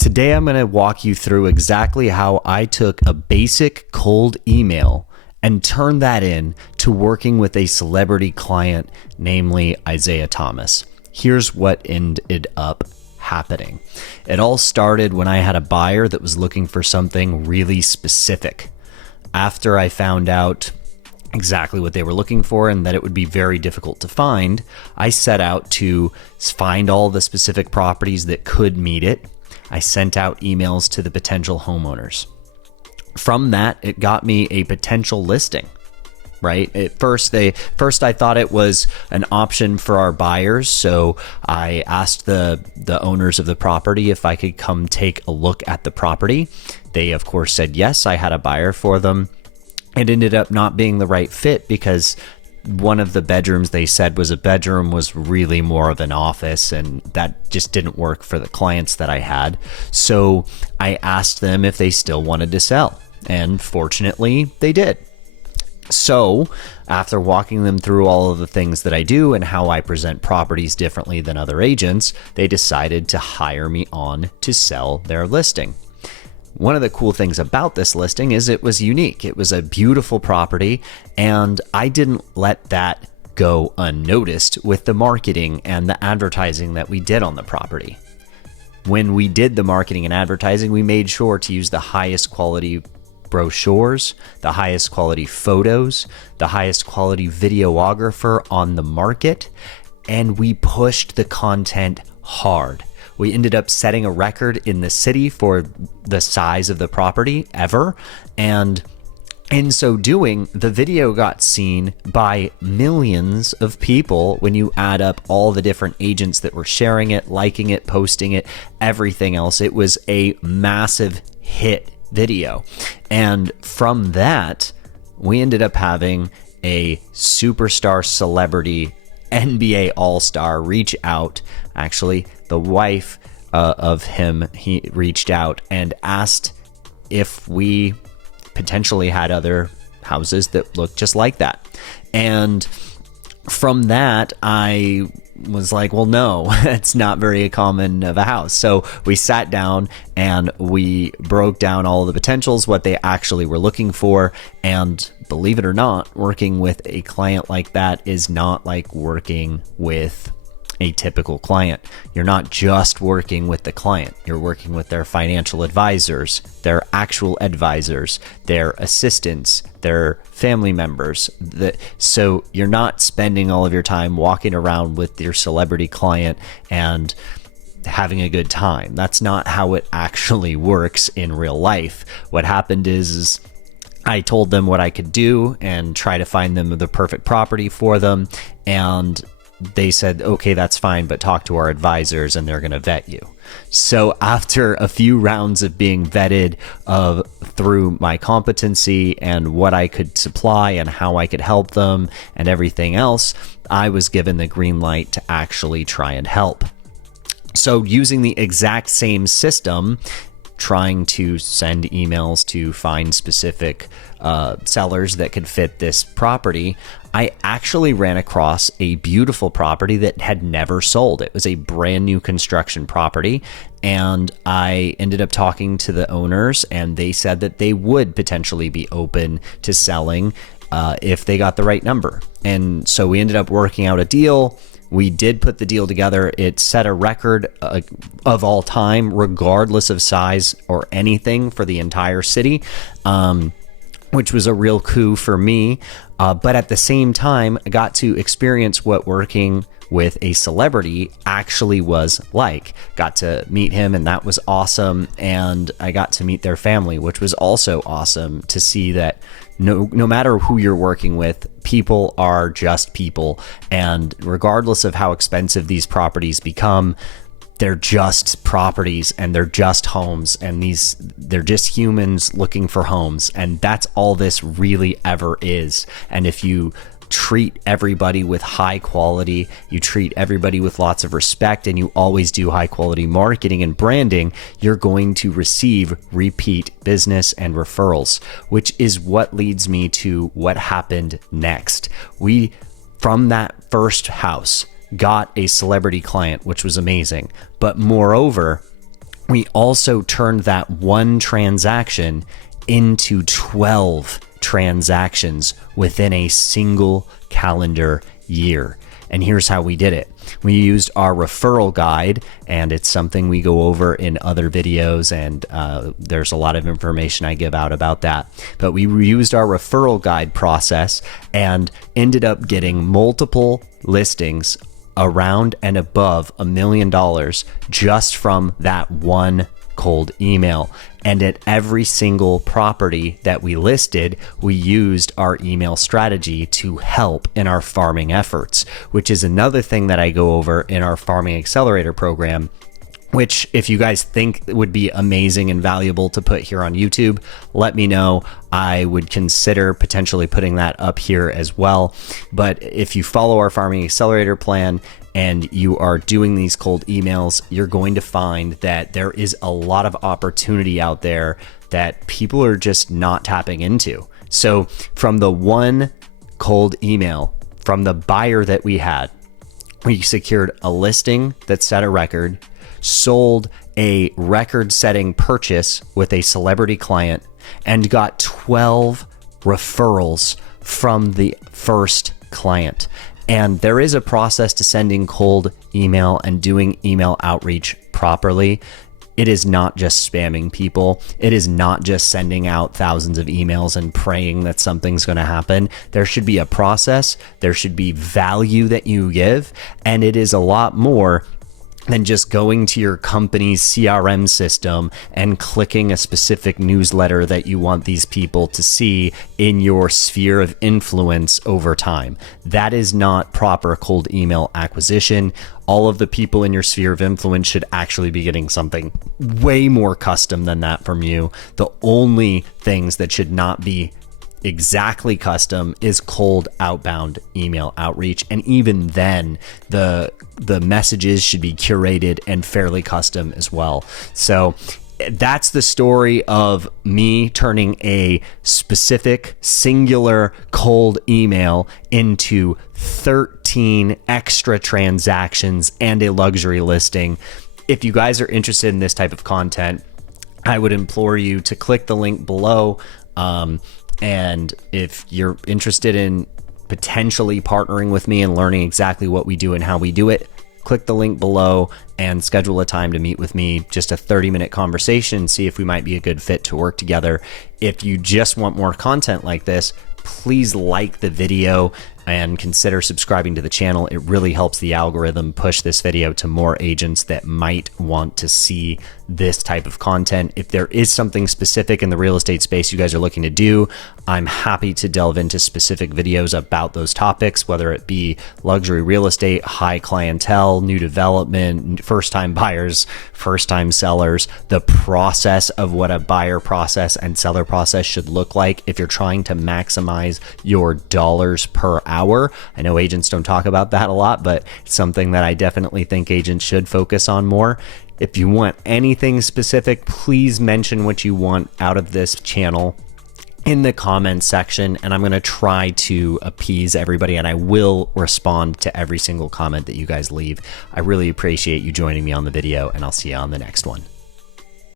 Today, I'm going to walk you through exactly how I took a basic cold email and turned that in to working with a celebrity client, namely Isaiah Thomas. Here's what ended up happening. It all started when I had a buyer that was looking for something really specific. After I found out exactly what they were looking for and that it would be very difficult to find, I set out to find all the specific properties that could meet it. I sent out emails to the potential homeowners. From that, it got me a potential listing, right? At first I thought it was an option for our buyers. So I asked the owners of the property if I could come take a look at the property. They, of course, said yes. I had a buyer for them. It ended up not being the right fit because one of the bedrooms they said was a bedroom was really more of an office, and that just didn't work for the clients that I had. So I asked them if they still wanted to sell, and fortunately they did. So after walking them through all of the things that I do and how I present properties differently than other agents, they decided to hire me on to sell their listing. One of the cool things about this listing is it was unique. It was a beautiful property, and I didn't let that go unnoticed with the marketing and the advertising that we did on the property. When we did the marketing and advertising, we made sure to use the highest quality brochures, the highest quality photos, the highest quality videographer on the market, and we pushed the content hard. We ended up setting a record in the city for the size of the property ever. And in so doing, the video got seen by millions of people when you add up all the different agents that were sharing it, liking it, posting it, everything else. It was a massive hit video. And from that, we ended up having a superstar celebrity NBA All-Star reach out. Actually, the wife of him, he reached out and asked if we potentially had other houses that looked just like that. And from that, I was like, well, no, it's not very common of a house. So we sat down and we broke down all the potentials, what they actually were looking for. And believe it or not, working with a client like that is not like working with a typical client. You're not just working with the client. You're working with their financial advisors, their actual advisors, their assistants, their family members. So you're not spending all of your time walking around with your celebrity client and having a good time. That's not how it actually works in real life. What happened is I told them what I could do and try to find them the perfect property for them. And they said, okay, that's fine, but talk to our advisors and they're going to vet you. So after a few rounds of being vetted through my competency and what I could supply and how I could help them and everything else, I was given the green light to actually try and help. So using the exact same system, trying to send emails to find specific sellers that could fit this property, I actually ran across a beautiful property that had never sold. It was a brand new construction property, and I ended up talking to the owners, and they said that they would potentially be open to selling if they got the right number. And so we ended up working out a deal. We did put the deal together. It set a record of all time, regardless of size or anything, for the entire city, which was a real coup for me. But at the same time, I got to experience what working with a celebrity actually was like. Got to meet him, and that was awesome. And I got to meet their family, which was also awesome to see that no matter who you're working with, people are just people. And regardless of how expensive these properties become, they're just properties and they're just homes, and they're just humans looking for homes. And that's all this really ever is. And if you treat everybody with high quality, you treat everybody with lots of respect, and you always do high quality marketing and branding, you're going to receive repeat business and referrals, which is what leads me to what happened next. We, from that first house, got a celebrity client, which was amazing. But moreover, we also turned that one transaction into 12 transactions within a single calendar year. And here's how we did it. We used our referral guide, and it's something we go over in other videos, and there's a lot of information I give out about that. But we used our referral guide process and ended up getting multiple listings around and above $1 million just from that one cold email. And at every single property that we listed, we used our email strategy to help in our farming efforts, which is another thing that I go over in our Farming Accelerator program, which if you guys think would be amazing and valuable to put here on YouTube, let me know. I would consider potentially putting that up here as well. But if you follow our Farming Accelerator plan and you are doing these cold emails, you're going to find that there is a lot of opportunity out there that people are just not tapping into. So from the one cold email from the buyer that we had, we secured a listing that set a record, sold a record-setting purchase with a celebrity client, and got 12 referrals from the first client. And there is a process to sending cold email and doing email outreach properly. It is not just spamming people. It is not just sending out thousands of emails and praying that something's going to happen. There should be a process. There should be value that you give. And it is a lot more than just going to your company's CRM system and clicking a specific newsletter that you want these people to see in your sphere of influence over time. That is not proper cold email acquisition. All of the people in your sphere of influence should actually be getting something way more custom than that from you. The only things that should not be exactly custom is cold outbound email outreach, and even then the messages should be curated and fairly custom as well. So that's the story of me turning a specific singular cold email into 13 extra transactions and a luxury listing. If you guys are interested in this type of content, I would implore you to click the link below. And if you're interested in potentially partnering with me and learning exactly what we do and how we do it, click the link below and schedule a time to meet with me. Just a 30-minute conversation, see if we might be a good fit to work together. If you just want more content like this, please like the video and consider subscribing to the channel. It really helps the algorithm push this video to more agents that might want to see this type of content. If there is something specific in the real estate space you guys are looking to do, I'm happy to delve into specific videos about those topics, whether it be luxury real estate, high clientele, new development, first-time buyers, first-time sellers, the process of what a buyer process and seller process should look like if you're trying to maximize your dollars per hour. I know agents don't talk about that a lot, but it's something that I definitely think agents should focus on more. If you want anything specific, please mention what you want out of this channel in the comments section, and I'm going to try to appease everybody, and I will respond to every single comment that you guys leave. I really appreciate you joining me on the video, and I'll see you on the next one.